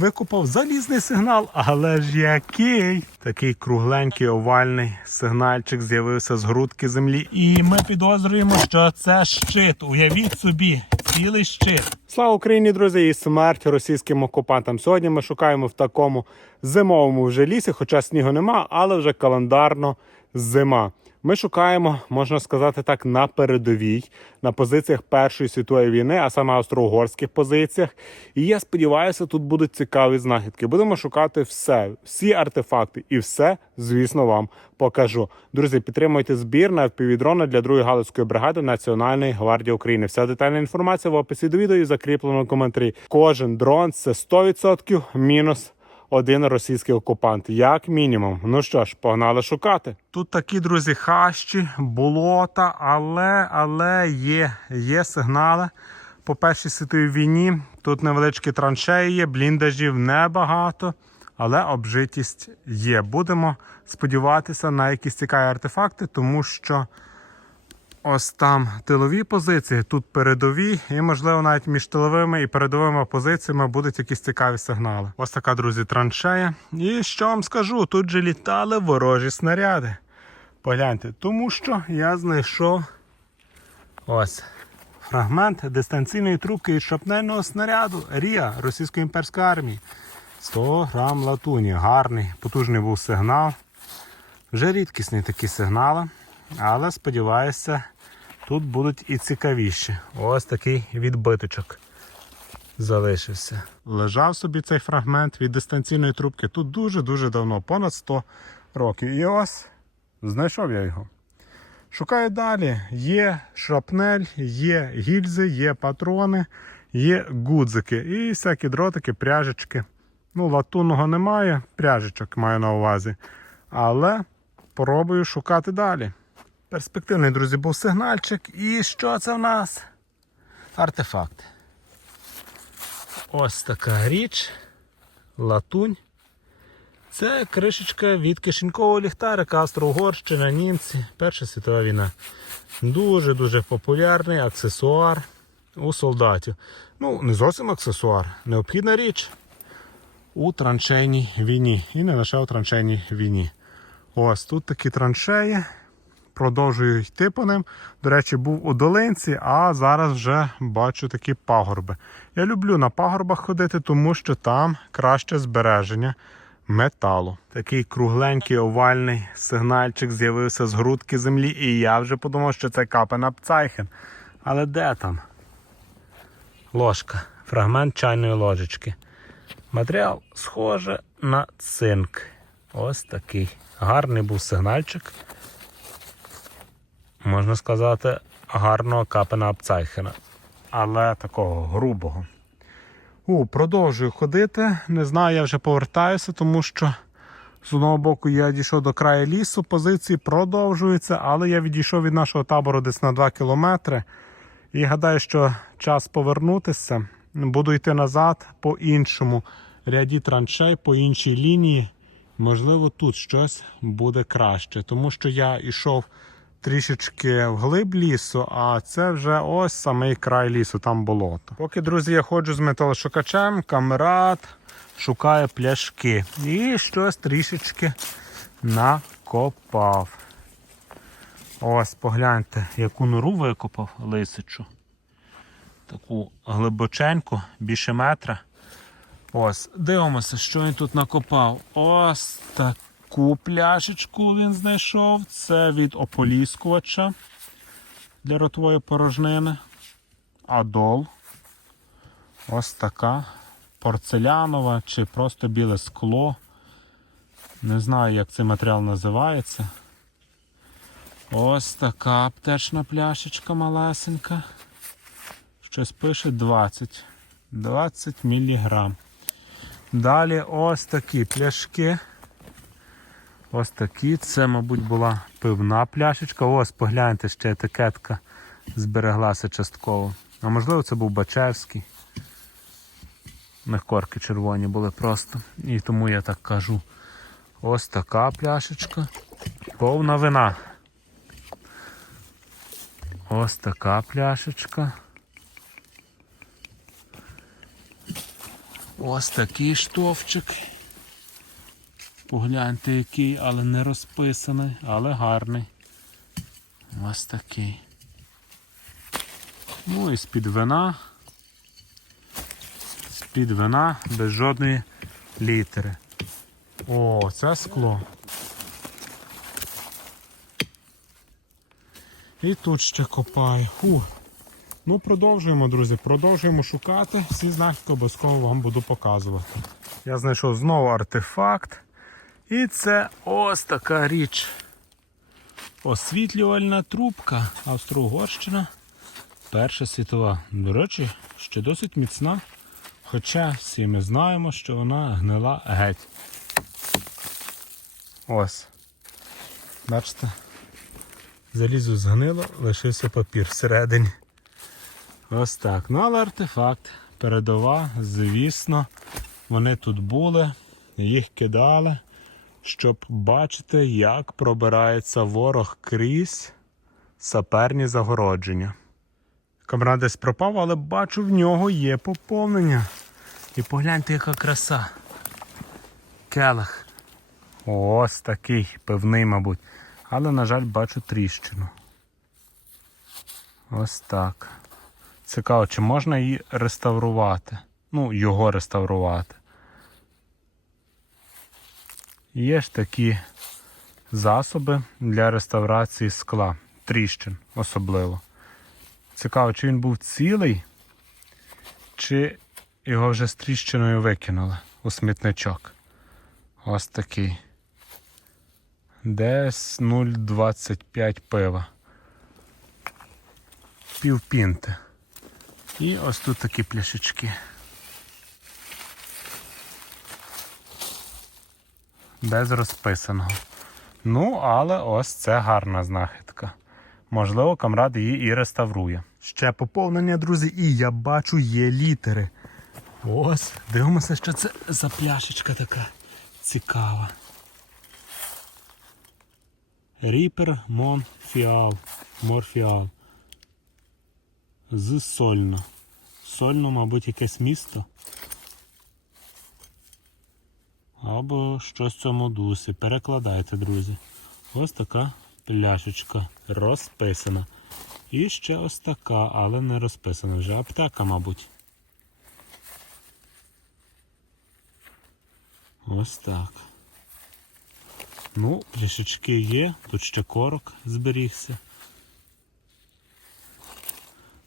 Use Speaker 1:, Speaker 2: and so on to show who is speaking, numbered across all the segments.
Speaker 1: викопав залізний сигнал, але ж який? Такий кругленький овальний сигнальчик з'явився з грудки землі. І ми підозрюємо, що це щит. Уявіть собі, цілий щит. Слава Україні, друзі, і смерть російським окупантам. Сьогодні ми шукаємо в такому зимовому вже лісі, хоча снігу нема, але вже календарно зима. Ми шукаємо, можна сказати так, на передовій, на позиціях Першої світової війни, а саме австро-угорських позиціях. І я сподіваюся, тут будуть цікаві знахідки. Будемо шукати все, всі артефакти, і все, звісно, вам покажу. Друзі, підтримуйте збір на впівдрона для другої галицької бригади Національної гвардії України. Вся детальна інформація в описі до відео і закріплено в коментарі. Кожен дрон це 100% мінус один російський окупант, як мінімум. Ну що ж, погнали шукати. Тут такі друзі, хащі, болота, але але є, є сигнали. По першій світовій війні тут невеличкі траншеї є, бліндажів небагато, але обжитість є. Будемо сподіватися на якісь цікаві артефакти, тому що ось там тилові позиції, тут передові, і, можливо, навіть між тиловими і передовими позиціями будуть якісь цікаві сигнали. Ось така, друзі, траншея. І що вам скажу? Тут же літали ворожі снаряди. Погляньте, тому що я знайшов ось фрагмент дистанційної трубки від шрапнельного снаряду Рія Російської імперської армії. 100 грам латуні. Гарний, потужний був сигнал. Вже рідкісні такі сигнали. Але сподіваюся, тут будуть і цікавіші. Ось такий відбиточок залишився. Лежав собі цей фрагмент від дистанційної трубки тут дуже-дуже давно, понад 100 років. І ось знайшов я його. Шукаю далі. Є шрапнель, є гільзи, є патрони, є гудзики і всякі дротики, пряжечки. Ну, латунного немає, пряжечок маю на увазі. Але пробую шукати далі. Перспективний, друзі, був сигнальчик. І що це в нас? Артефакт. Ось така річ. Латунь. Це кришечка від кишенькового ліхтарика Австро-Угорщина, німці, Перша світова війна. Дуже-дуже популярний аксесуар у солдатів. Ну, не зовсім аксесуар, необхідна річ у траншейній війні. І не лише у траншейній війні. Ось тут такі траншеї. Продовжую йти по ним. До речі, був у долинці, а зараз вже бачу такі пагорби. Я люблю на пагорбах ходити, тому що там краще збереження металу. Такий кругленький овальний сигнальчик з'явився з грудки землі, і я вже подумав, що це капена Пцайхен. Але де там? Ложка. Фрагмент чайної ложечки. Матеріал схоже на цинк. Ось такий. Гарний був сигнальчик. Можна сказати, гарного капена Апцайхена. Але такого грубого. У, продовжую ходити. Не знаю, я вже повертаюся, тому що з одного боку я дійшов до краю лісу, позиції продовжуються, але я відійшов від нашого табору десь на 2 кілометри. І гадаю, що час повернутися. Буду йти назад по іншому ряді траншей, по іншій лінії. Можливо, тут щось буде краще, тому що я йшов трішечки вглиб лісу, а це вже ось самий край лісу, там болото. Поки, друзі, я ходжу з металошукачем, камерат, шукаю пляшки. І щось трішечки накопав. Ось, погляньте, яку нору викопав лисичу. Таку глибоченьку, більше метра. Ось, дивимося, що він тут накопав. Ось таку пляшечку він знайшов. Це від ополіскувача для ротової порожнини. Адол. Ось така. Порцелянова чи просто біле скло. Не знаю, як цей матеріал називається. Ось така аптечна пляшечка малесенька. Щось пише 20. 20 міліграм. Далі ось такі пляшки. Ось такі. Це, мабуть, була пивна пляшечка. Ось, погляньте, ще етикетка збереглася частково. А можливо, це був Бачевський. У них корки червоні були просто. І тому я так кажу. Ось така пляшечка. Повна вина. Ось така пляшечка. Ось такий штовчик. Погляньте який, але не розписаний, але гарний. Ось такий. Ну і з-під вина. З-під вина без жодної літери. О, це скло. І тут ще копає. Фу. Ну, продовжуємо, друзі, продовжуємо шукати. Всі знахідки обов'язково вам буду показувати. Я знайшов знову артефакт. І це ось така річ. Освітлювальна трубка Австро-Угорщина. Перша світова. До речі, ще досить міцна. Хоча всі ми знаємо, що вона гнила геть. Ось. Бачите? Залізо згнило, лишився папір всередині. Ось так. Ну, але артефакт. Передова, звісно, вони тут були, їх кидали, щоб бачити, як пробирається ворог крізь саперні загородження. Камрад десь пропав, але бачу, в нього є поповнення. І погляньте, яка краса. Келих. Ось такий, пивний, мабуть. Але, на жаль, бачу тріщину. Ось так. Цікаво, чи можна її реставрувати? Ну, його реставрувати. Є ж такі засоби для реставрації скла, тріщин особливо. Цікаво, чи він був цілий, чи його вже з тріщиною викинули у смітничок. Ось такий. Десь 0,25 пива. Півпінти. І ось тут такі пляшечки. Без розписаного. Ну, але ось це гарна знахідка. Можливо, камрад її і реставрує. Ще поповнення, друзі, і я бачу є літери. Ось, дивимося, що це за пляшечка така цікава. Ріпер Монфіал. Морфіал. З Сольно. Сольно, мабуть, якесь місто. Або щось в цьому дусі. Перекладайте, друзі. Ось така пляшечка розписана. І ще ось така, але не розписана. Вже аптека, мабуть. Ось так. Ну, пляшечки є, тут ще корок зберігся.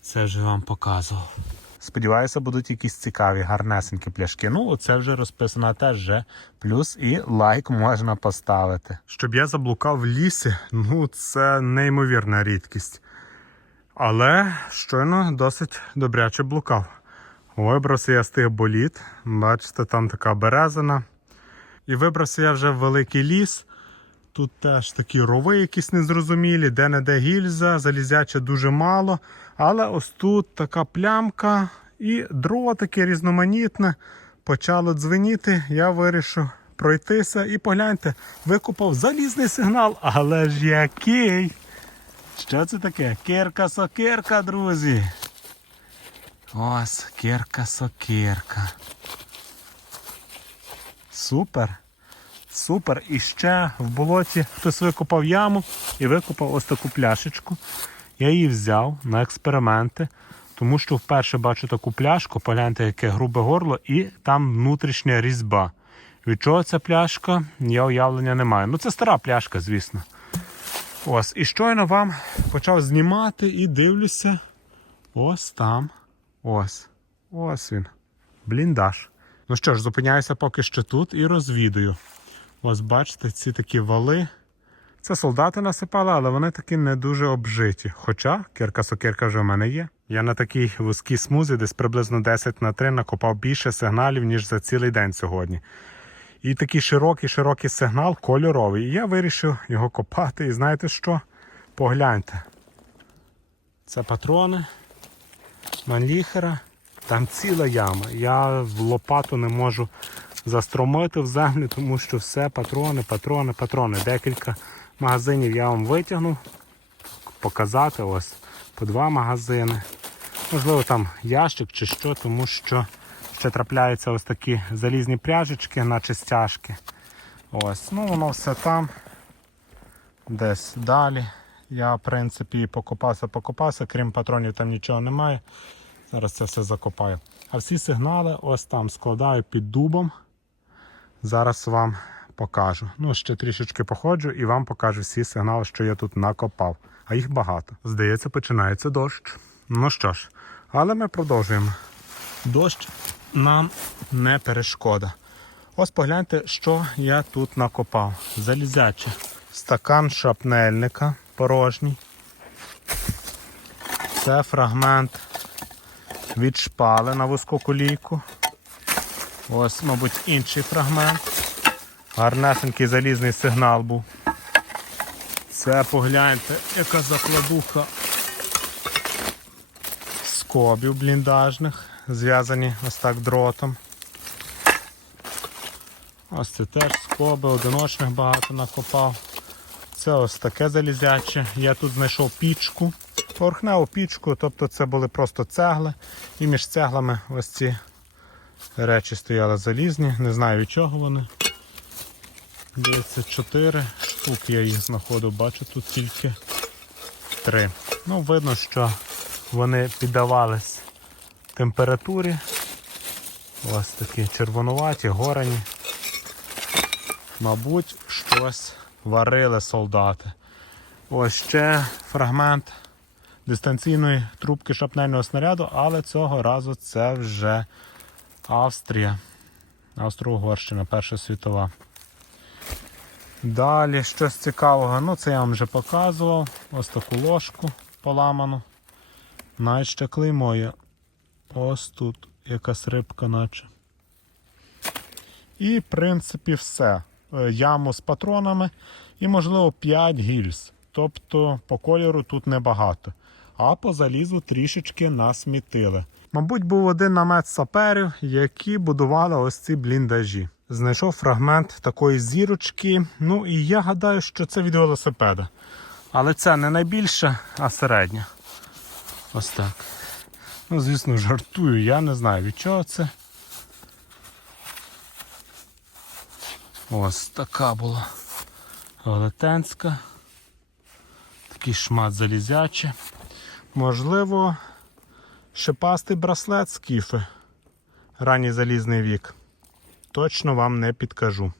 Speaker 1: Це вже вам показував. Сподіваюся, будуть якісь цікаві, гарнесенькі пляшки. Ну, оце вже розписано теж вже. Плюс і лайк можна поставити. Щоб я заблукав в лісі, ну це неймовірна рідкість. Але щойно досить добряче блукав. Вибрався я з тих боліт. Бачите, там така березина. І вибрався я вже в великий ліс. Тут теж такі рови якісь незрозумілі, де-не-де гільза, залізяча дуже мало. Але ось тут така плямка і дрова таке різноманітне. Почало дзвеніти, я вирішив пройтися і погляньте, викупав залізний сигнал, але ж який? Що це таке? Кирка-сокирка, друзі. Ось, кирка-сокирка. Супер. Супер. І ще в болоті хтось викопав яму і викопав ось таку пляшечку. Я її взяв на експерименти, тому що вперше бачу таку пляшку, погляньте, яке грубе горло, і там внутрішня різьба. Від чого ця пляшка, я уявлення не маю. Ну, це стара пляшка, звісно. Ось, і щойно вам почав знімати і дивлюся. Ось там. Ось. Ось він. Бліндаж. Ну що ж, зупиняюся поки що тут і розвідую. Ось бачите, ці такі вали. Це солдати насипали, але вони такі не дуже обжиті. Хоча кирка-сокирка вже в мене є. Я на такій вузькій смузі, десь приблизно 10 на 3 накопав більше сигналів, ніж за цілий день сьогодні. І такий широкий-широкий сигнал кольоровий. І я вирішив його копати. І знаєте що? Погляньте. Це патрони Манліхера. Там ціла яма. Я в лопату не можу застромити в землю, тому що все патрони, патрони, патрони. Декілька магазинів я вам витягнув. Показати ось по два магазини. Можливо, там ящик чи що, тому що ще трапляються ось такі залізні пряжечки, наче стяжки. Ось, ну воно все там. Десь далі. Я, в принципі, покопався, покопався, крім патронів там нічого немає. Зараз це все закопаю. А всі сигнали ось там складаю під дубом. Зараз вам покажу. Ну, ще трішечки походжу і вам покажу всі сигнали, що я тут накопав. А їх багато. Здається, починається дощ. Ну що ж, але ми продовжуємо. Дощ нам не перешкода. Ось погляньте, що я тут накопав. Залізяче. Стакан шапнельника порожній. Це фрагмент від шпали на вузьку колійку. Ось, мабуть, інший фрагмент. Гарнесенький залізний сигнал був. Це погляньте, яка закладуха скобів бліндажних, зв'язані ось так дротом. Ось це теж скоби, одиночних багато накопав. Це ось таке залізяче. Я тут знайшов пічку, поверхневу пічку, тобто це були просто цегли. І між цеглами ось ці речі стояли залізні. Не знаю від чого вони. Дивіться, 4 штуки я їх знаходив, бачу тут тільки 3. Ну, видно, що вони піддавались температурі. Ось такі червонуваті, горені. Мабуть, щось варили солдати. Ось ще фрагмент дистанційної трубки шапнельного снаряду, але цього разу це вже Австрія. Австро-Угорщина, Перша світова. Далі щось цікавого. Ну, це я вам вже показував. Ось таку ложку поламану. Навіть ще клеймо є. Ось тут якась рибка, наче. І, в принципі, все. Е, Яму з патронами і, можливо, 5 гільз. Тобто по кольору тут небагато. А по залізу трішечки насмітили. Мабуть, був один намет саперів, які будували ось ці бліндажі. Знайшов фрагмент такої зірочки. Ну і я гадаю, що це від велосипеда. Але це не найбільше, а середня. Ось так. Ну, звісно, жартую, я не знаю від чого це. Ось така була велетенська. Такий шмат залізяче. Можливо, шипастий браслет скіфи. Ранній залізний вік. Точно вам не підкажу.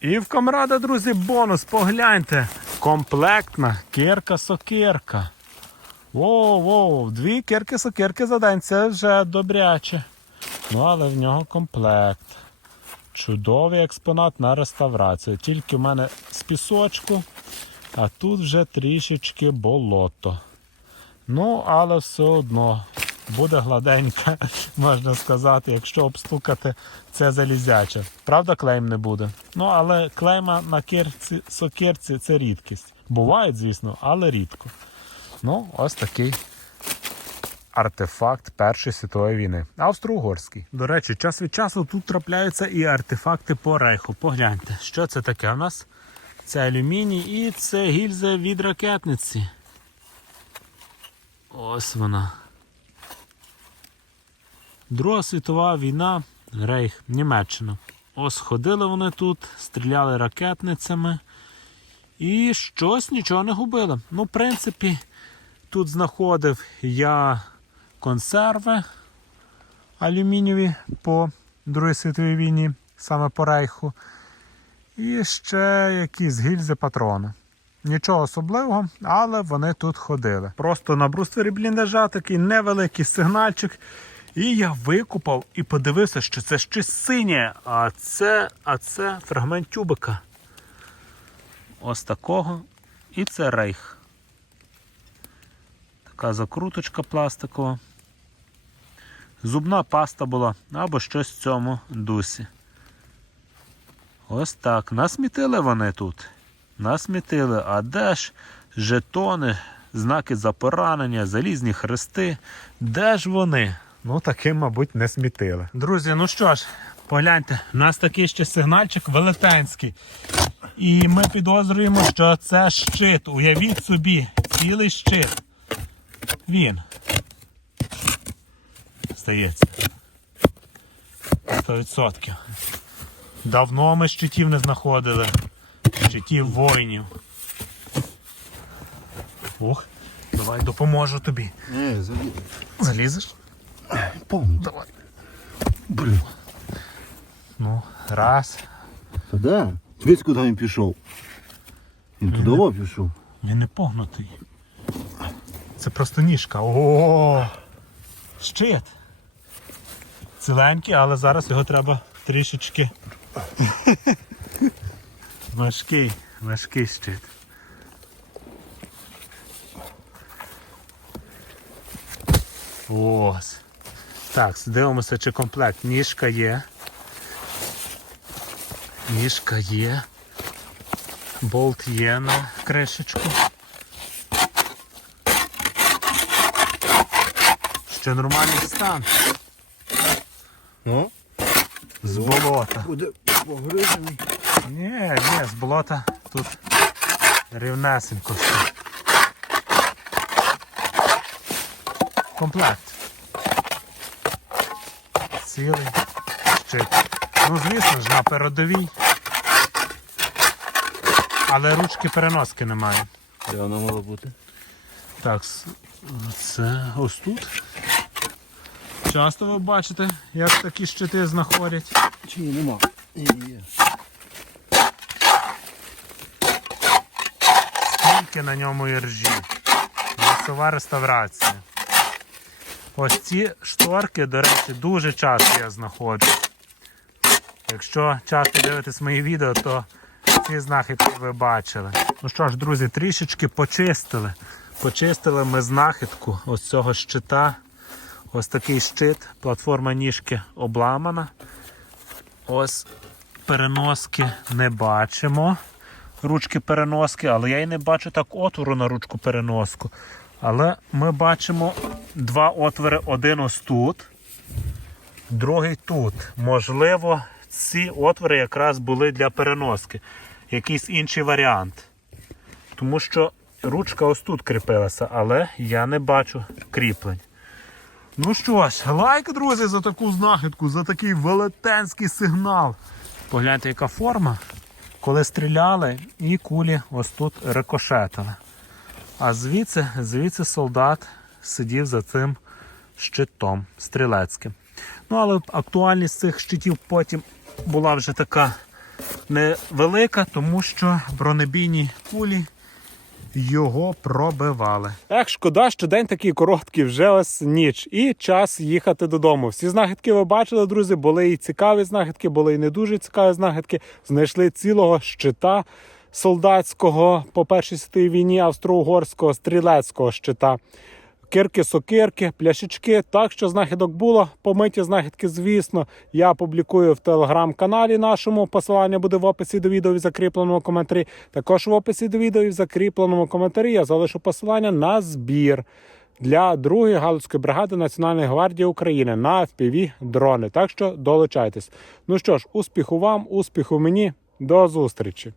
Speaker 1: І в камрада, друзі, бонус, погляньте. Комплектна кирка-сокирка. Воу, воу, дві кирки-сокирки за день, це вже добряче. Ну, але в нього комплект. Чудовий експонат на реставрацію. Тільки в мене з пісочку, а тут вже трішечки болото. Ну, але все одно буде гладенька, можна сказати, якщо обстукати це залізяче. Правда, клейм не буде. Ну, але клейма на кирці, сокирці це рідкість. Бувають, звісно, але рідко. Ну, ось такий артефакт Першої світової війни. Австро-Угорський. До речі, час від часу тут трапляються і артефакти по рейху. Погляньте, що це таке у нас? Це алюміній і це гільза від ракетниці. Ось вона. Друга світова війна, Рейх, Німеччина. Ось ходили вони тут, стріляли ракетницями і щось нічого не губили. Ну, в принципі, тут знаходив я консерви алюмінієві по Другій світовій війні, саме по рейху. І ще якісь гільзи патрони. Нічого особливого, але вони тут ходили. Просто на бруствері бліндажа такий невеликий сигнальчик. І я викупав і подивився, що це щось синє, а це, а це фрагмент тюбика. Ось такого. І це рейх. Така закруточка пластикова. Зубна паста була або щось в цьому дусі. Ось так. Насмітили вони тут. Насмітили. А де ж жетони, знаки за поранення, залізні хрести? Де ж вони? Ну, таким, мабуть, не смітили. Друзі, ну що ж, погляньте, у нас такий ще сигнальчик велетенський. І ми підозрюємо, що це щит. Уявіть собі, цілий щит. Він. Здається. 100%. Давно ми щитів не знаходили. Щитів воїнів. Ух, давай допоможу тобі.
Speaker 2: Не, заліз.
Speaker 1: Залізеш?
Speaker 2: Повно.
Speaker 1: Давай.
Speaker 2: Блін.
Speaker 1: Ну, раз.
Speaker 2: Та да. Дивись, куди він пішов. Він туди о, пішов.
Speaker 1: Він не погнутий. Це просто ніжка. О! Щит. Ціленький, але зараз його треба трішечки. Важкий, важкий щит. Ось. Так, дивимося, чи комплект. Ніжка є. Ніжка є. Болт є на кришечку. Ще нормальний стан.
Speaker 2: Ну?
Speaker 1: З болота.
Speaker 2: Буде погрижений.
Speaker 1: Ні, ні, з болота тут рівнесенько все. Комплект. Цілий щит. Ну, звісно ж, на передовій. Але ручки переноски немає.
Speaker 2: Де воно мало бути?
Speaker 1: Так, це ось тут. Часто ви бачите, як такі щити знаходять.
Speaker 2: Чи ні, нема? Ні, є.
Speaker 1: Скільки на ньому іржі. Лісова реставрація. Ось ці шторки, до речі, дуже часто я знаходжу. Якщо часто дивитесь мої відео, то ці знахідки ви бачили. Ну що ж, друзі, трішечки почистили. Почистили ми знахідку ось цього щита. Ось такий щит, платформа ніжки обламана. Ось переноски не бачимо. Ручки переноски, але я і не бачу так отвору на ручку переноску. Але ми бачимо два отвори: один ось тут, другий тут. Можливо, ці отвори якраз були для переноски. Якийсь інший варіант. Тому що ручка ось тут кріпилася, але я не бачу кріплень. Ну що ж, лайк, друзі, за таку знахідку, за такий велетенський сигнал. Погляньте, яка форма. Коли стріляли, і кулі ось тут рикошетили. А звідси, звідси солдат сидів за цим щитом стрілецьким. Ну, але актуальність цих щитів потім була вже така невелика, тому що бронебійні кулі його пробивали. Ех, шкода, що день такий короткий, вже ось ніч, і час їхати додому. Всі знахідки ви бачили, друзі, були і цікаві знахідки, були і не дуже цікаві знахідки. Знайшли цілого щита солдатського по першій світовій війні австро-угорського стрілецького щита. Кирки, сокирки, пляшечки. Так що знахідок було. Помиті знахідки, звісно, я публікую в телеграм-каналі нашому. Посилання буде в описі до відео і закріпленому коментарі. Також в описі до відео і в закріпленому коментарі я залишу посилання на збір для другої галузької бригади Національної гвардії України на FPV дрони. Так що долучайтесь. Ну що ж, успіху вам, успіху мені. До зустрічі!